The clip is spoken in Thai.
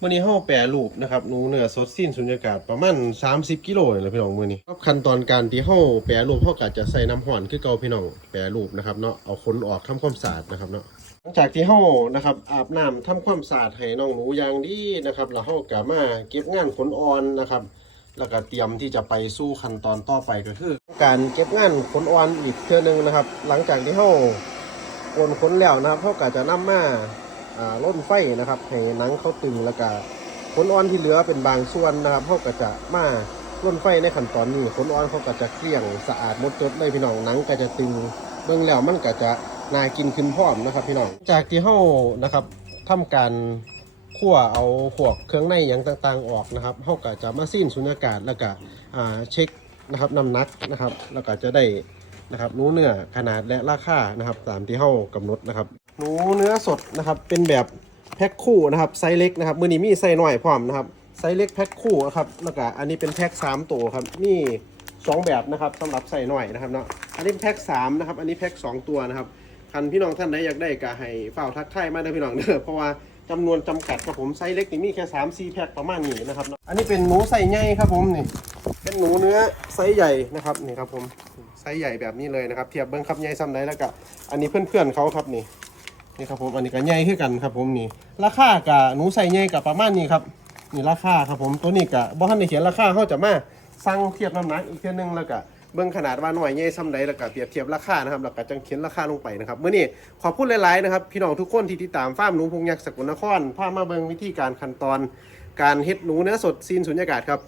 มื่อนี้เฮาแปรรูปนะครับหนูเนื้อสดสิ้นสุญญากาศประมาณ 30 กิโลนี่แหละพี่น้องมื้อนี้ครับขั้นตอนการที่เฮาแปรรูปเฮาก็จะใส่น้ำร้อนคือเก่าพี่น้องแปรรูปนะครับเนาะเอาขนออกทำความสะอาดนะครับเนาะหลังจากที่เฮานะครับอาบน้ำทำความสะอาดให้น้องหนูอย่างดีนะครับแล้วเฮาก็มาเก็บงานขนอ่อนนะครับ แล้วก็เตรียมที่จะไปสู้ขั้นตอนต่อไปก็คือ การเก็บงานขนอ่อนอีกเทื่อนึงนะครับ หลังจากที่เฮาโอนขนแล้วนะครับเฮาก็จะนำมา อ่าล่นไฟนะครับให้หนังเขาตึงแล้วก็ขนอ่อนที่เหลือเป็นบางส่วนนะครับเฮาก็จะมาล่นไฟในขั้นตอนนี้ขนอ่อนเขาก็จะเกลี้ยงสะอาดหมดจดเลยพี่น้องหนังก็จะตึงเบิ่งแล้วมันก็จะน่ากินขึ้นพร้อมนะครับ พี่น้องจากที่เฮานะครับทำการคั่วเอาพวกเครื่องในอย่างต่างๆออกนะครับเฮาก็จะมาซีนสุญญากาศแล้วก็เช็คนะครับน้ำหนักนะครับ แล้วก็จะได้นะครับหนูเนื้อขนาดและราคานะครับตามที่เฮากำหนดนะครับ หนูเนื้อสดนะครับเป็นแบบแพ็คคู่นะครับไซส์เล็กนะครับมือนี้มีไซส์หน้อยพร้อมนะครับไซส์เล็กแพ็คคู่นะครับแล้วก็อันนี้เป็นแพ็ค3ตัวครับมีสองแบบนะครับสำหรับใส่หน่อยนะครับเนาะอันนี้แพ็ค3นะครับอันนี้แพ็ค2ตัวนะครับคันพี่น้องท่านใดอยากได้ก็ให้เฝ้าทักทายมาเด้อพี่น้องเด้อเพราะว่าจำนวนจำกัดครับผมไซส์เล็กนี่มีแค่3 4แพ็คประมาณนี้นะครับเนาะอันนี้เป็นหนูไซส์ใหญ่ครับผมนี่เป็นหนูเนื้อไซส์ใหญ่นะครับนี่ครับผมไซส์ใหญ่แบบนี้เลยนะครับเทียบเบิ้งครับใหญ่ซ้ำใดแล้วก็อันนี้เพื่อนๆเขาครับนี่ นี่ครับผมอันนี้ก็ใหญ่ขึ้นกันครับผมนี่ราคากับหนูไซส์ใหญ่กับประมาณนี้ครับนี่ราคาครับผมตัวนี้กับบ่ทันได้เขียนราคาเขาจะมาสั่งเทียบน้ำหนักอีกเทียนึงแล้วก็เบื้องขนาดว่าหน่อยใหญ่ซ้ำใดแล้วก็เปรียบเทียบราคานะครับแล้วก็จังเขียนราคาลงไปนะครับเมื่อนี้ขอบคุณหลายๆนะครับพี่น้องทุกคนที่ติดตามฟาร์มหนูพงยักษ์สกลนครพามาเบิ่งวิธีการขั้นตอน การเฮ็ดหนูเนื้อสดซีนสุญญากาศครับ